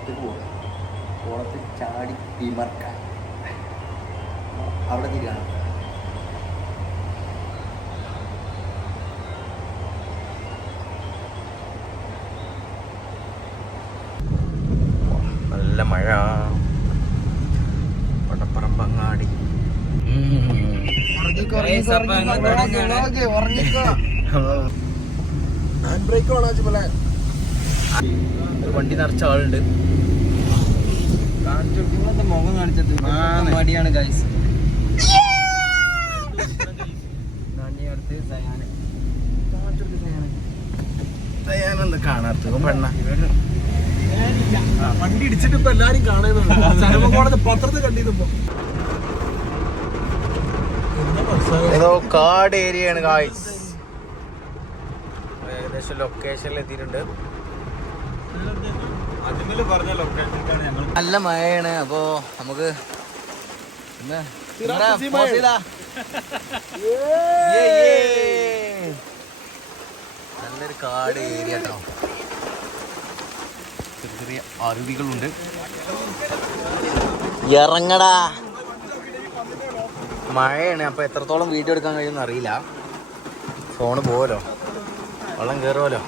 കുളത്തിൽ പോകും കുളത്തിൽ ചാടി വിമർക്കാൻ അവിടെ തിരികണം നല്ല മഴ. വടപ്പറമ്പങ്ങാടി. ഒരു വണ്ടി നിറച്ച ആളുണ്ട്. മുഖം കാണിച്ചത് ആന്ന്. മടിയാണ് ഗൈസ് അടുത്ത് സയാന് ഞാനൊന്ന് കാണാത്ത പെണ്ണ വണ്ടി ഇടിച്ചിട്ട് ഇപ്പൊ എല്ലാരും കാണുന്നുണ്ട് പത്രത്തിൽ കണ്ടിരുമ്പോ ഏതോ കാട് ഏരിയ ആണ് ഗായ്സ് ഏകദേശം ലൊക്കേഷനിൽ എത്തിയിട്ടുണ്ട്. നല്ല മഴയാണ് അപ്പോ നമുക്ക്. നല്ലൊരു കാട് ഏരിയ കേട്ടോ ചെറിയ ചെറിയ അരുവികളുണ്ട്. ഇറങ്ങടാ. മഴയാണ് അപ്പൊ എത്രത്തോളം വീഡിയോ എടുക്കാൻ കഴിയുമെന്ന് അറിയില്ല. ഫോണ് പോവല്ലോ. വെള്ളം കയറുമല്ലോ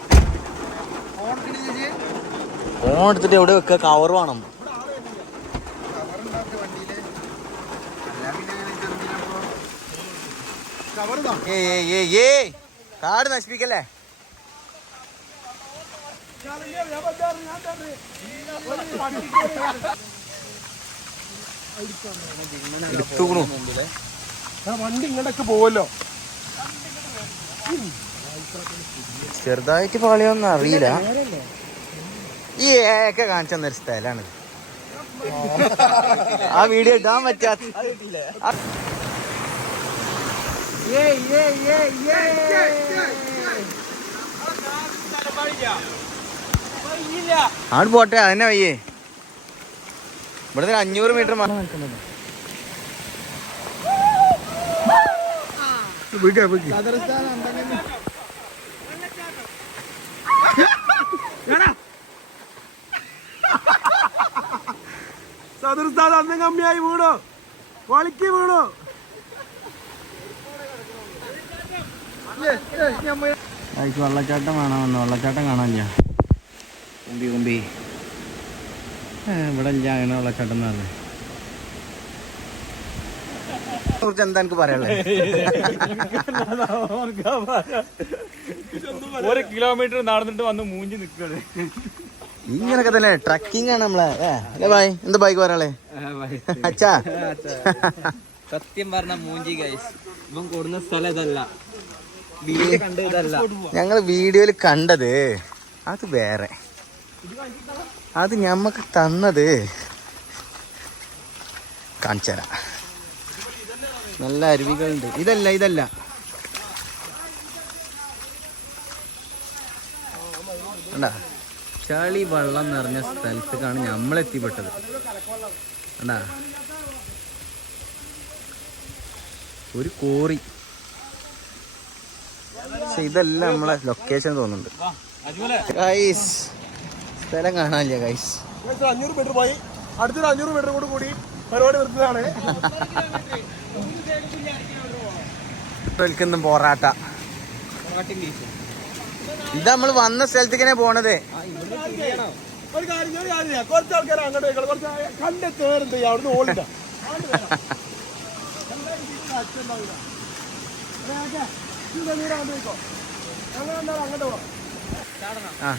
ഫോൺ എടുത്തിട്ട് എവിടെ വെക്ക കവർ വേണം. കാട് നശിപ്പിക്കല്ലേ? വണ്ടി ഇങ്ങോട്ടൊക്കെ പോവല്ലോ. ചെറുതായിട്ട് പാളിയൊന്നും അറിയില്ല ഈ ഏക്കെ കാണിച്ചു തന്നൊരു സ്ഥലാണിത്. ആ വീഡിയോ ഇടാൻ പറ്റാത്ത അവിടെ പോട്ടെ അതന്നെ വയ്യേ. ഇവിടെ ഒരു അഞ്ഞൂറ് മീറ്റർ മാറി നിൽക്കുന്നത് സദർസ്ഥാൻ അന്ന് കമ്മിയായി വീണോ. വളിക്ക് വീണോ. അയക്ക് വെള്ളച്ചാട്ടം വേണമെന്ന്? വെള്ളച്ചാട്ടം കാണാനില്ല. കുമ്പി കുമ്പി. ഇവിടെ ഇല്ല അങ്ങനെ വെള്ളച്ചാട്ടം എന്ന് പറഞ്ഞു. കുറിച്ച് എന്താ എനിക്ക് പറയാനുള്ളത്? ഒരു കിലോമീറ്റർ നടന്നിട്ട് വന്ന് മൂഞ്ചി നിൽക്കണ് ഇങ്ങനൊക്കെ തന്നെ ട്രക്കിംഗ് ആണ് നമ്മളെ. അല്ലേ ബായ് എന്താ ബൈക്ക് പറയാളെ അച്ഛാ. സത്യം പറഞ്ഞ മൂഞ്ചി ഗൈസ് ഇവൻ കൊടുന്ന സ്ഥലം ഇതല്ല. വീഡിയോ കണ്ട ഇതല്ല. ഞങ്ങൾ വീഡിയോയിൽ കണ്ടത് അത് വേറെ. അത് ഞമ്മക്ക് തന്നത് കാണിച്ചരാ നല്ല അരുവികളുണ്ട്. ഇതല്ല ഇതല്ല. കണ്ടാ? ചളി വെള്ളം നിറഞ്ഞ സ്ഥലത്തേക്കാണ് നമ്മൾ എത്തിപ്പെട്ടത് കണ്ടാ? ഒരു കോറി. പക്ഷെ ഇതല്ല നമ്മളെ ലൊക്കേഷൻ തോന്നുന്നുണ്ട്. ഗൈസ് സ്ഥലം കാണാനില്ല ഗൈസ് അഞ്ഞൂറ് മീറ്റർ പോയി. അടുത്തൊരു അഞ്ഞൂറ് മീറ്റർ കൂടി കൂടി പരിപാടി നിർത്തുന്നതാണ്. വിൽക്കുന്ന പൊറാട്ട ഇത് നമ്മൾ വന്ന സ്ഥലത്തേക്കാണ് പോണത്. ഒരു കാര്യം ഒരു കാര്യം കുറച്ച് ആൾക്കാർ അങ്ങോട്ട്. കുറച്ച് കണ്ട് അവിടുന്ന് ഓടില്ല. അങ്ങോട്ട് പോവാം. ആ.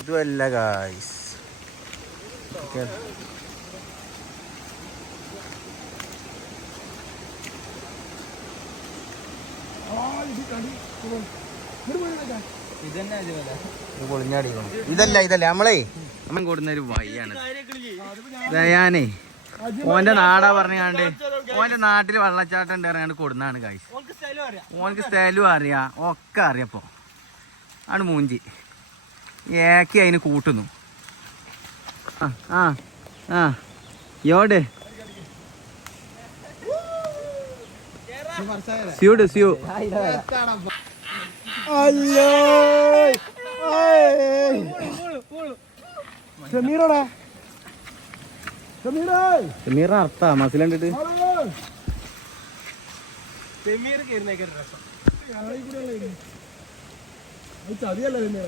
ഇതുമല്ല ഗായ്സ് Okay. ഇതല്ല ഇതല്ല നമ്മളേ. നമ്മൾ കൂടുന്ന ഒരു വയ്യാണ് ദയാനേ ഓന്റെ നാടാ പറഞ്ഞാണ്ട് ഓന്റെ നാട്ടിൽ വെള്ളച്ചാട്ടം ഉണ്ട് ഇറങ്ങാണ്ട് കൊടുന്നാണ് കായ്സ് ഓനക്ക് സ്ഥലവും അറിയാം ഒക്കെ അറിയപ്പോ ആണ് മൂഞ്ചി. ഏക്കി അതിന് കൂട്ടുന്നു. ആ ആ ആ. യോട്. സ്യൂട് സ്യൂ. അയ്യോ. ഷമീറോടാ. ഷമീറേ. സമീറിന് അർത്ഥ മസിൽ കണ്ടിട്ട്. ചതിയല്ലേ പിന്നെ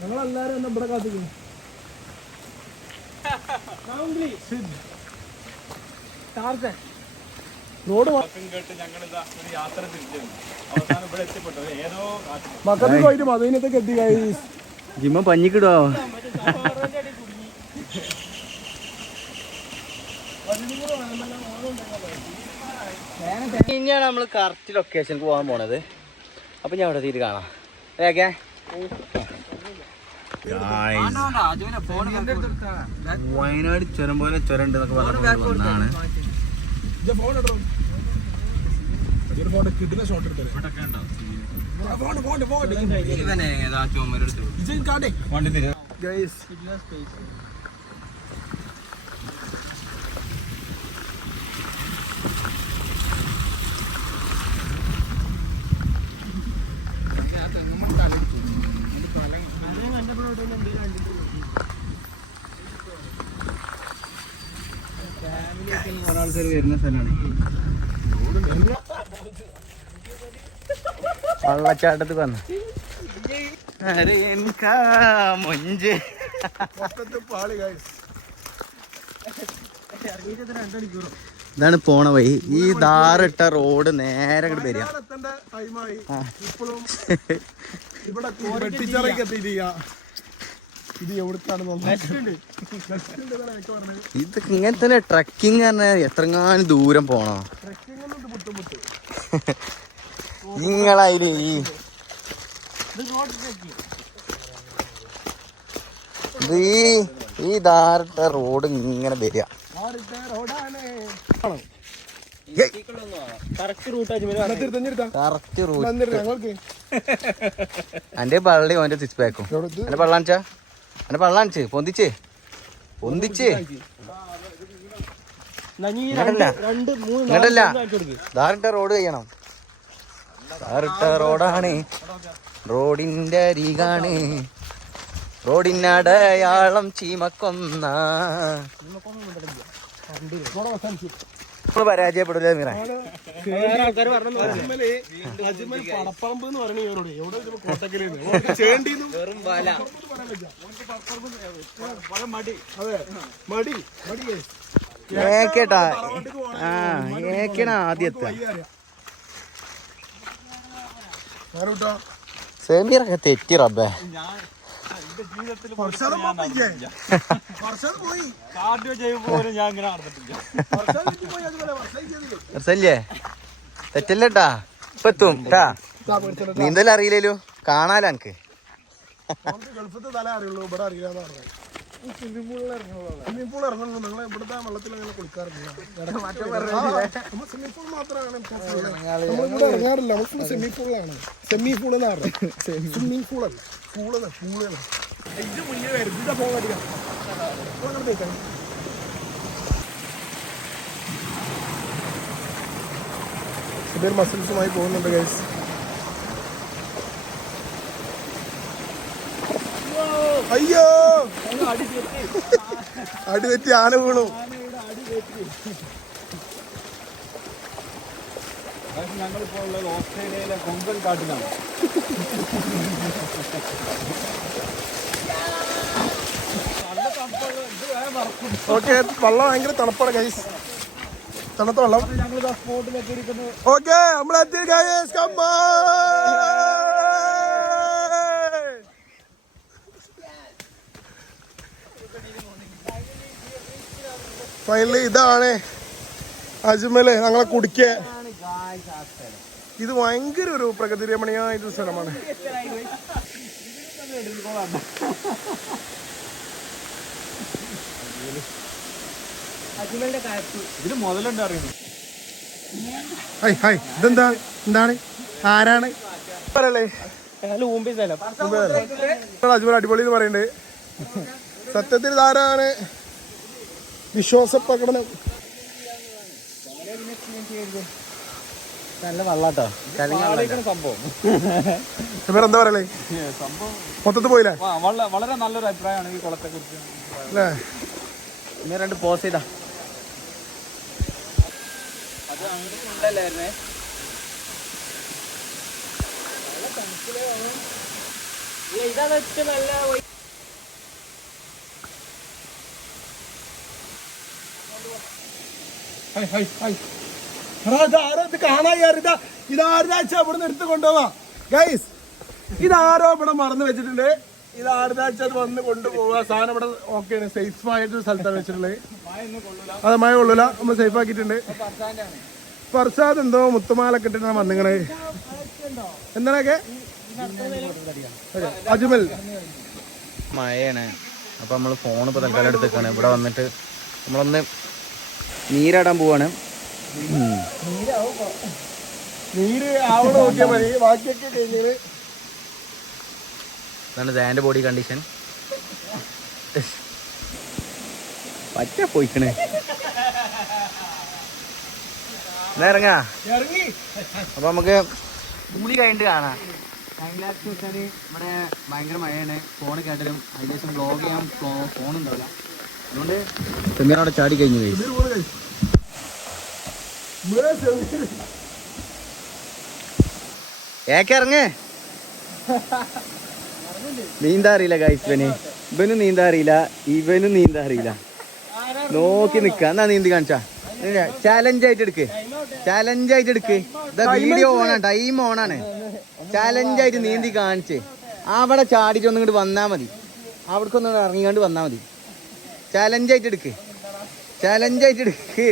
ഞങ്ങളെല്ലാരും എന്നെ ഇവിടെ കാത്തിക്കുന്നു. റോഡ് മക്കൾക്ക് പോയിട്ട്. ജിമ്മ പഞ്ഞിക്കിടോ. ഇനിയാണ് നമ്മൾ കറക്റ്റ് ലൊക്കേഷനിൽ പോകാൻ പോണത്. അപ്പൊ ഞാൻ അവിടെ തീര് കാണാം. വയനാട് ചുരം പോലെ ചുരം ഉണ്ട് എന്നൊക്കെ പറഞ്ഞു വന്നാണ് ഇജ്ജ് phone എടുത്തോ. ഒരു phone ആൾക്കാർ വരുന്ന സ്ഥലമാണ്. വള്ളച്ചാട്ടത്തിൽ വന്നു? മൊഞ്ച്. ഇതാണ് പോണ വഴി. ഈ ദാറിട്ട റോഡ് നേരെ അങ്ങോട്ട് വരിക. ഇപ്പോഴും ഇവിടെ ഇത് ഇത് ഇങ്ങനെ തന്നെ ട്രക്കിംഗ് പറഞ്ഞാൽ എത്രങ്ങാനും ദൂരം പോണോ? നിങ്ങളതിൽ ഈ ഇത് ഈ റോഡ് ഇങ്ങനെ വരിക. എന്റെ പള്ളി ഓന്റെ സിക്സ് പാക്കും? എന്റെ പള്ളാണിച്ചാ എന്റെ പള്ളാണിച്ച് പൊന്തിച്ച്. പൊന്തിച്ച്. ധാറിട്ട റോഡ് കഴിയണം ധാറിട്ട റോഡാണ്. റോഡിന്റെ അരികാണ്. റോഡിനടയാളം ചീമക്കൊന്ന. നമ്മൾ പരാജയപ്പെടില്ല മീറ. ഏക്കേട്ടാ. ആ ഏക്കണ ആദ്യത്തെ. സെമീറൊക്കെ തെറ്റി റബ്ബേ തെറ്റല്ലേട്ടാ. ഇപ്പൊ എത്തും ട്ടാ. അറിയില്ലല്ലോ. കാണാലോ എനിക്ക് നമുക്ക് ഗൾഫത്തെ തല അറിയുള്ളൂ ഇവിടെ സ്വിമ്മിംഗ് പൂളിൽ ഇറങ്ങുള്ളൂ നിങ്ങൾ ഇവിടുത്തെ വെള്ളത്തിൽ അങ്ങനെ കുളിക്കാറില്ല സ്വിമ്മിംഗ് പൂൾ മാത്രമാണ് full. നമ്മൾ സ്വിമ്മിംഗ് പൂളാണ് സെമി പൂൾ എന്ന് സ്വിമ്മിംഗ് പൂൾ അല്ല പൂൾ പൂളുകൾ ഇത്. ഇതൊരു മസിൽസുമായി പോകുന്നുണ്ട് ഗൈസ് അയ്യോ. അടി തെറ്റി ആന വീണു. ഞങ്ങളിപ്പോൾ ഉള്ളത് ഓസ്ട്രേലിയയിലെ കൊങ്കൺ കാട്ടിലാണ്. ഓക്കെ വെള്ളം ഭയങ്കര തണുപ്പാണ് ഗൈസ് തണുത്ത വെള്ളം. ഓക്കെ നമ്മളെത്തി ഗൈസ് കമ്മാ ഫൈനലി ഇതാണ് അജ്മൽ ഞങ്ങളെ കുടിക്ക ഇത് ഭയങ്കര ഒരു പ്രകൃതി രമണീയമായ ഒരു സ്ഥലമാണ്. ഇതിന് മുതലുണ്ട് അറിയുന്നു ഹായ് ഹായ് ഇതെന്താ? എന്താണ്? ആരാണ്? പറയല്ലേ? അജ്മൽ അടിപൊളി എന്ന് പറയുന്നുണ്ട്. സത്യത്തിൽ ഇതാരാണ് വിശ്വാസ പ്രകടനം നല്ല വള്ളാട്ടോ. സംഭവം. എന്താ പറയലേ? മൊത്തത്തിൽ പോയില്ലേ? വളരെ നല്ലൊരു അഭിപ്രായമാണ് ഈ കുളത്തെ കുറിച്ച്. അല്ലേ? ഇനി രണ്ട് പോസ് ചെയ്താ. അത് അങ്ങോട്ട് ഉണ്ടല്ലായിരുന്നേ ഹായ് എടാ, ഇതാരാ ഇത് കയറി. ഇതാ നിന്ന് എടുത്ത് കൊണ്ടുപോവാ? ഗൈസ് ഇതാരോ ഇവിടെ മറന്നു വെച്ചിട്ടുണ്ട്. ഇത് ആരുതാച്ച വന്ന് കൊണ്ടുപോവുക സാധനം ഇവിടെ ഓക്കെയാണ് സേഫ് ആയിട്ട് സ്ഥലത്താണ് വെച്ചിട്ടുള്ളത്. അതെ മഴ കൊള്ളൂല. നമ്മൾ സേഫ് ആക്കിയിട്ടുണ്ട്. പ്രസാദ് എന്തോ മുത്തുമാലൊക്കെ ഇട്ടിട്ടാണ് വന്നിങ്ങനെ. എന്താണൊക്കെ അജ്മൽ. മഴയാണ്. അപ്പൊ നമ്മൾ ഫോൺ ഇപ്പൊ തൽക്കാലം എടുത്തേക്കാണ്. ഇവിടെ വന്നിട്ട് നമ്മളൊന്ന് നീരാടാൻ പോവാണ്. നീര് ആവണ നോക്കിയാൽ മതി. ബാക്കിയൊക്കെ കഴിഞ്ഞത് ഇതാണ് ബോഡി കണ്ടീഷൻ. പറ്റ പോയിക്കണേ. എന്നാ ഇറങ്ങാ? അപ്പൊ നമുക്ക് കൂലി കഴിഞ്ഞിട്ട് കാണാം. ഇവിടെ ഭയങ്കര മഴയാണ്. ഫോൺ കേട്ടാലും അതിനുശേഷം ബ്ലോഗ് ചെയ്യാൻ ഫോൺ ഉണ്ടാവില്ല. ചെമ്മീനവിടെ ചാടി കഴിഞ്ഞു പോയി. ഇതിൽ പോണ് കഴിച്ചു ഇവിടെ ചെറിയ ഏക്കെ ഇറങ്ങേ. നീന്താ അറിയില്ല ഗൈസ് ഇവന്. ഇവനും നീന്താ അറിയില്ല. ഇവനും നീന്താ അറിയില്ല. നോക്കി നിക്ക. എന്നാ നീന്തി കാണിച്ചാ? ചാലഞ്ച് ആയിട്ട് എടുക്ക്. ചാലഞ്ച് ആയിട്ട് എടുക്ക്. ഇതാ വീഡിയോ ഓണാണ് ടൈം ഓണാണ് ചാലഞ്ച് ആയിട്ട് നീന്തി കാണിച്ച്. അവിടെ ചാടിയിട്ട് ഒന്നും ഇങ്ങോട്ട് വന്നാ മതി. അവിടേക്കൊന്നും ഇറങ്ങിക്കാണ്ട് വന്നാ മതി. ചാലഞ്ച് ആയിട്ട് എടുക്ക്. ചാലഞ്ച് ആയിട്ട് എടുക്ക്.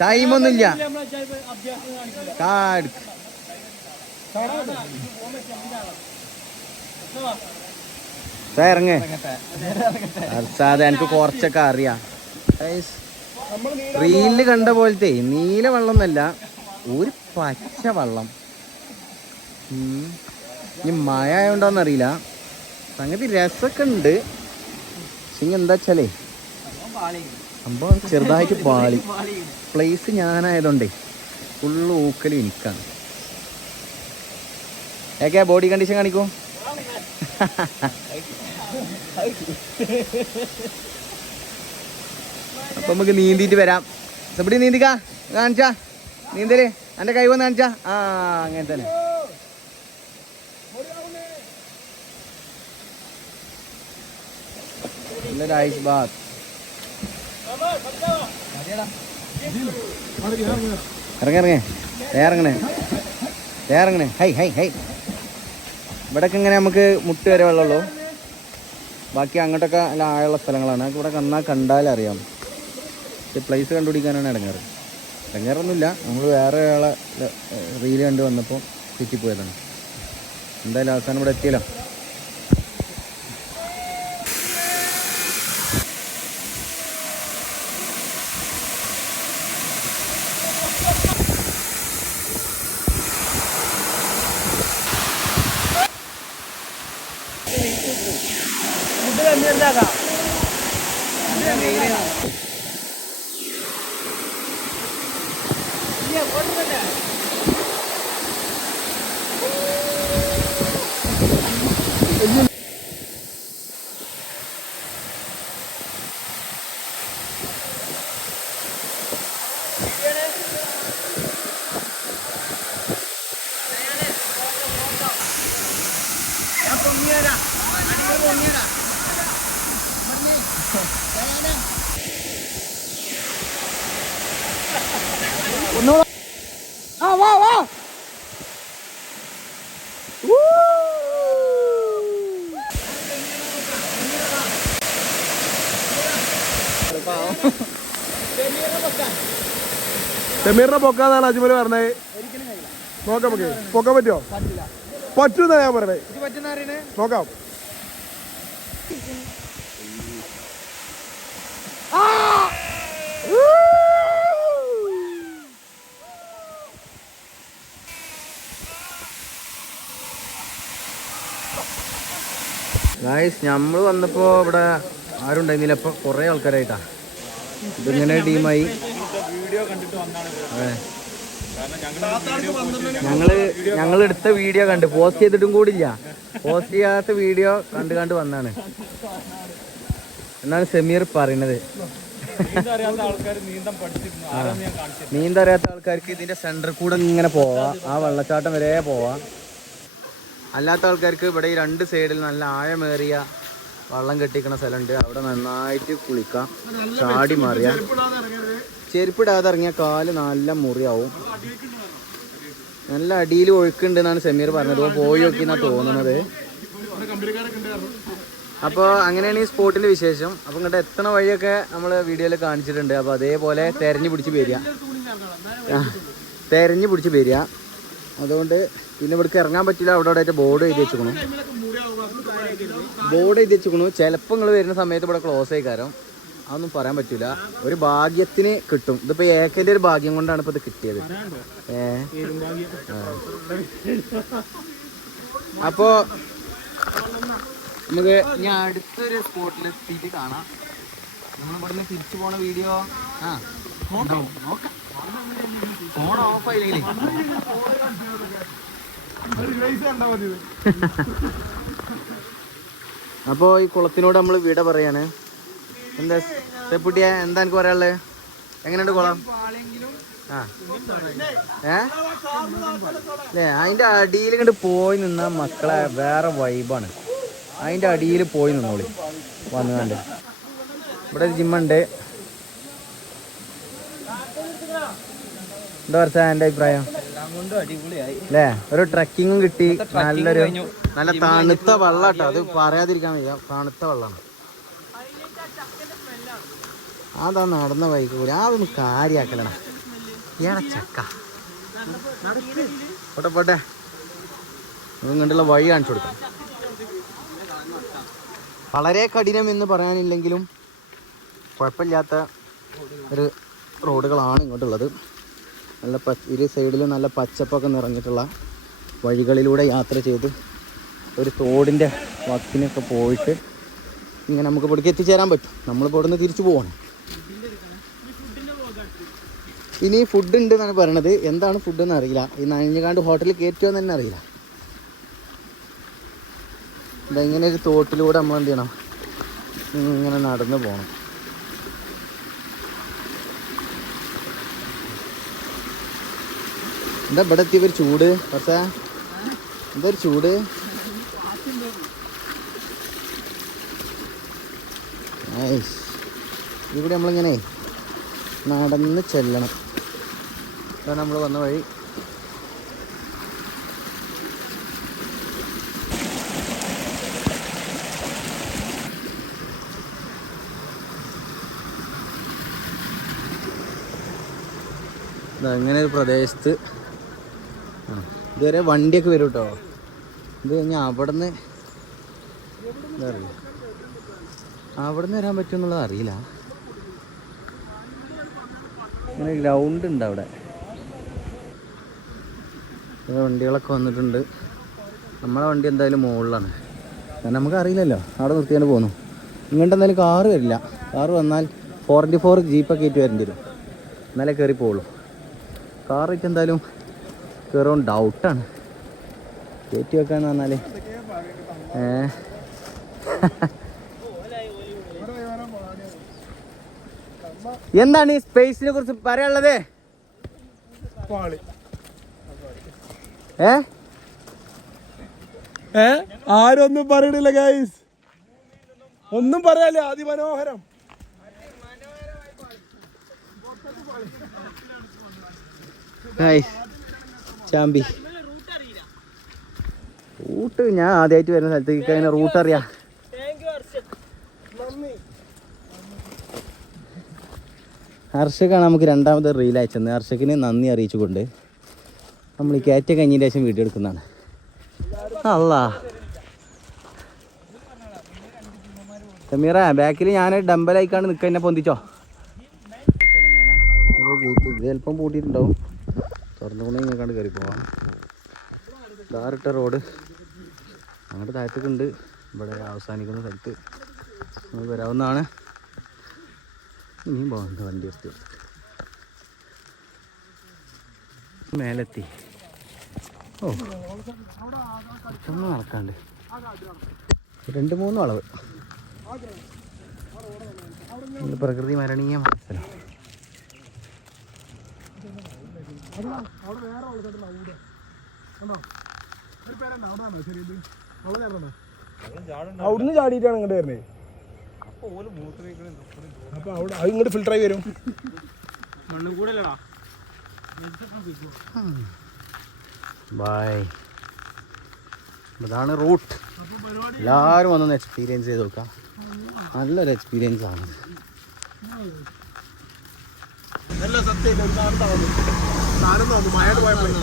ടൈമൊന്നുമില്ല ആ എടുക്ക്. ഇറങ്ങ്. അർസാദ് എനിക്ക് കുറച്ചൊക്കെ അറിയാം. റീലിൽ കണ്ട പോലത്തെ നീല വെള്ളം എന്നല്ല ഒരു പച്ച വെള്ളം. ഇനി മഴ ആയോണ്ടോന്നറിയില്ല. സംഗതി രസമൊക്കെ ഉണ്ട്. ഇനി എന്താ വെച്ചാലേ? സംഭവം ചെറുതായിട്ട് പാളി. പ്ലേസ് ഞാനായതുകൊണ്ടേ ഫുള്ള് ഊക്കൽ എനിക്കാണ്. ഏക്കെ ബോഡി കണ്ടീഷൻ കാണിക്കൂ. അപ്പൊ നമുക്ക് നീന്തിയിട്ട് വരാം. എവിടെ നീന്തിക്കാ? കാണിച്ചാ. നീന്തൽ. എന്റെ കൈ വന്ന് കാണിച്ചാ. ആ അങ്ങനെ തന്നെ. നല്ലൊരു ഐസ് ബാത്ത് ഇറങ്ങ ഇറങ്ങേ. ഇറങ്ങണേ. ഇറങ്ങണേ. ഹൈ ഹൈ ഹൈ. ഇവിടൊക്കെ ഇങ്ങനെ നമുക്ക് മുട്ട് വരെ വെള്ളമുള്ളൂ. ബാക്കി അങ്ങോട്ടൊക്കെ നല്ല ആഴമുള്ള സ്ഥലങ്ങളാണ്. ഇവിടെ കന്നാൽ കണ്ടാലറിയാം പ്ലേസ് കണ്ടുപിടിക്കാനാണ് ഇടങ്ങാറ്. ഇടങ്ങാറൊന്നുമില്ല. നമ്മൾ വേറെ ഒരാളെ റീൽ കണ്ട് വന്നപ്പോൾ തെറ്റിപ്പോയതാണ്. എന്തായാലും അവസാനം ഇവിടെ എത്തിയല്ലോ. ഷമീറിനെ പൊക്കാന്നാണ് അജ്മൽ പറഞ്ഞത്. നോക്കാം നമുക്ക്. പൊക്കാൻ പറ്റുമോ? പറ്റൂന്നാ ഞാൻ പറഞ്ഞത് നോക്കാം. ഗായ്സ് നമ്മൾ വന്നപ്പോ ഇവിടെ ആരും ഉണ്ടായിരുന്നില്ല ഇപ്പൊ കൊറേ ആൾക്കാരായിട്ടാ. ഇതിങ്ങനെ ടീമായി. ഞങ്ങൾ ഞങ്ങൾ എടുത്ത വീഡിയോ കണ്ട് പോസ്റ്റ് ചെയ്തിട്ടും കൂടില്ല. പോസ്റ്റ് ചെയ്യാത്ത വീഡിയോ കണ്ട് കണ്ട് വന്നാണ്. എന്നാണ് സെമീർ പറയുന്നത് നീന്തറിയാത്ത ആൾക്കാർക്ക് ഇതിന്റെ സെന്റർ കൂടെ ഇങ്ങനെ പോവാ. ആ വെള്ളച്ചാട്ടം വരെ പോവാ. അല്ലാത്ത ആൾക്കാർക്ക് ഇവിടെ ഈ രണ്ട് സൈഡിൽ നല്ല ആഴമേറിയ വള്ളം കെട്ടിക്കണ സ്ഥലമുണ്ട്. അവിടെ നന്നായിട്ട് കുളിക്കാം. ചാടി മാറിയ. ചെരുപ്പിടാതെ ഇറങ്ങിയ കാൽ നല്ല മുറിയാവും. നല്ല അടിയിൽ ഒഴുക്കുണ്ട് എന്നാണ് സെമീർ പറഞ്ഞത്. പോയി നോക്കി എന്നാ തോന്നുന്നത്. കാരണം അപ്പോൾ അങ്ങനെയാണ് ഈ സ്പോട്ടിന്റെ വിശേഷം. അപ്പോൾ ഇങ്ങോട്ട് എത്തണ വഴിയൊക്കെ നമ്മൾ വീഡിയോയിൽ കാണിച്ചിട്ടുണ്ട്. അപ്പോൾ അതേപോലെ തെരഞ്ഞു പിടിച്ച് വരിക. തെരഞ്ഞു പിടിച്ച് വരിക. അതുകൊണ്ട് പിന്നെ ഇവിടേക്ക് ഇറങ്ങാൻ പറ്റില്ല. അവിടെ അവിടെ ബോർഡ് എഴുതി വെച്ചിക്കണു ബോർഡ് എഴുതി വെച്ചുക്കണു ചിലപ്പോൾ നിങ്ങൾ വരുന്ന സമയത്ത് ഇവിടെ ക്ലോസ് ആയി കാരം അതൊന്നും പറയാൻ പറ്റൂല. ഒരു ഭാഗ്യത്തിന് കിട്ടും. ഇതിപ്പോ ഏക്കന്റെ ഒരു ഭാഗ്യം കൊണ്ടാണ് ഇപ്പൊ ഇത് കിട്ടിയത്. ഏ. അപ്പോ നമുക്ക് ഞാൻ അടുത്തൊരു സ്പോട്ടിൽ എത്തിയിട്ട് കാണാം. നമ്മൾ ഇവിടുന്ന് തിരിച്ചു പോണ വീഡിയോ ആ നോക്കാം. Phone off. അപ്പോൾ ഈ കുളത്തിനോട് നമ്മൾ വിട പറയാണ്. എന്താ സെപ്പുട്ടിയ എന്താ എനിക്ക് പറയാനുള്ളത് എങ്ങനെയുണ്ട് കുളം? ആ. ഏ? അല്ലേ അതിന്റെ അടിയിൽ ഇങ്ങോട്ട് പോയി നിന്ന മക്കളെ വേറെ വൈബാണ്. അതിന്റെ അടിയിൽ പോയി നിന്നോളി. വന്നു കണ്ട്. ഇവിടെ ഒരു ജിമ്മുണ്ട് എന്താ പറയാ എന്റെ അഭിപ്രായം? കൊണ്ടും അല്ലേ ഒരു ട്രക്കിങ്ങും കിട്ടി. നല്ലൊരു നല്ല തണുത്ത വെള്ളം കേട്ടോ അത് പറയാതിരിക്കാൻ വയ്യ. തണുത്ത വെള്ളമാണ് അതാ നടന്ന വഴിക്ക് കൂടി. അതൊന്ന് കാര്യാക്കലടാ. ഏടാ ചക്ക. പോട്ടെ പോട്ടെ. ഇങ്ങോട്ടുള്ള വഴി കാണിച്ചു കൊടുക്കാം. വളരെ കഠിനം എന്ന് പറയാനില്ലെങ്കിലും കുഴപ്പമില്ലാത്ത ഒരു റോഡുകളാണ് ഇങ്ങോട്ടുള്ളത്. നല്ല പച്ച ഇരു സൈഡിലും നല്ല പച്ചപ്പൊക്കെ നിറഞ്ഞിട്ടുള്ള വഴികളിലൂടെ യാത്ര ചെയ്ത് ഒരു തോടിന്റെ വക്കിനൊക്കെ പോയിട്ട് ഇങ്ങനെ നമുക്ക് ഇവിടേക്ക് എത്തിച്ചേരാൻ പറ്റും. നമ്മളിപ്പോൾ ഇവിടെ നിന്ന് തിരിച്ചു പോകണം ഇനി ഫുഡ് ഉണ്ട് എന്നാണ് പറയണത്. എന്താണ് ഫുഡ് എന്ന് അറിയില്ല. ഈ നനഞ്ഞുകാണ്ട് ഹോട്ടലിൽ കയറ്റുമോ എന്ന് തന്നെ അറിയില്ല. ഇതെങ്ങനെ ഒരു തോട്ടിലൂടെ നമ്മൾ എന്ത് ചെയ്യണം? ഇങ്ങനെ നടന്നു പോകണം എന്താ ഇവിടെ എത്തിയ ഒരു ചൂട്? പക്ഷേ എന്താ ഒരു ചൂട്. ഇവിടെ നമ്മളിങ്ങനെ നടന്ന് ചെല്ലണം. ഇതാണ് നമ്മൾ വന്ന വഴി. അങ്ങനെ ഒരു പ്രദേശത്ത്. ഇതുവരെ വണ്ടിയൊക്കെ വരും കേട്ടോ ഇത് കഴിഞ്ഞാൽ അവിടെ നിന്ന് അവിടെ നിന്ന് വരാൻ പറ്റുമെന്നുള്ളത് അറിയില്ല. ഗ്രൗണ്ട് ഉണ്ട് അവിടെ. വണ്ടികളൊക്കെ വന്നിട്ടുണ്ട്. നമ്മളെ വണ്ടി എന്തായാലും മുകളിലാണ്. കാരണം നമുക്ക് അറിയില്ലല്ലോ അവിടെ നിർത്തിയാണ്ട് പോന്നു. ഇങ്ങോട്ട് എന്തായാലും കാറ് വരില്ല. കാറ് വന്നാൽ ഫോർട്ടി ഫോർ ജീപ്പൊക്കെ ആയിട്ട് വരേണ്ടി വരും. എന്നാലേ കയറി പോവുള്ളൂ. കാറിട്ട് എന്തായാലും കയറും ഡൗട്ടാണ് കയറ്റി വെക്കാന്ന് പറഞ്ഞാൽ ഏ? എന്താണ് ഈ സ്പേസിനെ കുറിച്ച് പറയാനുള്ളത്? പാളി. ഏ? ഏ? ആരൊന്നും പറയണില്ല ഗൈസ് ഒന്നും പറയാല്ലേ അതിമനോഹരം. ചാമ്പി. റൂട്ട് ഞാൻ ആദ്യമായിട്ട് വരുന്ന സ്ഥലത്തേക്ക് അതിന് റൂട്ട് അറിയാം. ഹർഷക്കാണ് നമുക്ക് രണ്ടാമത്തെ റീൽ അയച്ചത്. ഹർഷക്കിന് നന്ദി അറിയിച്ചുകൊണ്ട്. നമ്മൾ ഈ കയറ്റ കഴിഞ്ഞതിന് ശേഷം വീഡിയോ എടുക്കുന്നതാണ്. അല്ല സമീറ ബാക്കിൽ ഞാൻ ഡമ്പലായിക്കാണ് നിൽക്കുക എന്നെ പൊന്തിച്ചോ? ചിലപ്പം പൂട്ടിയിട്ടുണ്ടാവും. തുറന്നുകൊണ്ട് ഇങ്ങോട്ട് കയറി പോവാം. ധാറിട്ട റോഡ്. അങ്ങോട്ട് താഴത്തേക്കുണ്ട്. ഇവിടെ അവസാനിക്കുന്ന സ്ഥലത്ത് നമുക്ക് വരാവുന്നതാണ്. ഇനിയും പോകണ്ട വണ്ടി എടുത്ത് മേലെത്തി. ഓ. ഒന്ന് നടക്കാണ്ട്. രണ്ട് മൂന്ന് അളവ്. പ്രകൃതി മരണീയ അവിടെ വേറെ വെള്ളത്തിട്ട് അവിടെ കണ്ടോ ഒരു പേരുണ്ടോ അവിടെ ആണോ അവിടെ അവിടുന്ന് ചാടിയിട്ടാണ് ഇങ്ങോട്ട് വരുന്നത് അപ്പൊ അവിടെ അത് ഇങ്ങോട്ട് ഫിൽട്ടർ ആയി വരും. മണ്ണും കൂടെ അല്ലടാ. ബൈ അതാണ് റൂട്ട്. എല്ലാവരും വന്നൊന്ന് എക്സ്പീരിയൻസ് ചെയ്ത് നോക്കാം. നല്ലൊരു എക്സ്പീരിയൻസ് ആണ്.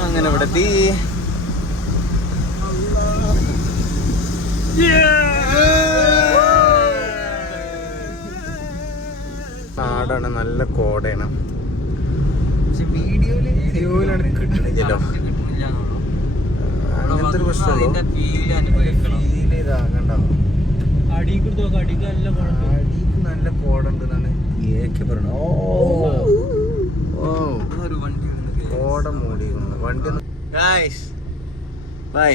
അങ്ങനെ ഇവിടെ എത്തി. നാടാണ് നല്ല കോടയാണ്. പക്ഷെ വീഡിയോയിൽ വീഡിയോയിലാണ് കിട്ടണില്ലല്ലോ ഒരു പ്രശ്നമുള്ളൂ അടിക്ക് നല്ല കോടുണ്ട്. എന്നാണ് ഏക്കെ ഓ. ഓ. വണ്ടി കോട മൂടി വണ്ടി ബൈ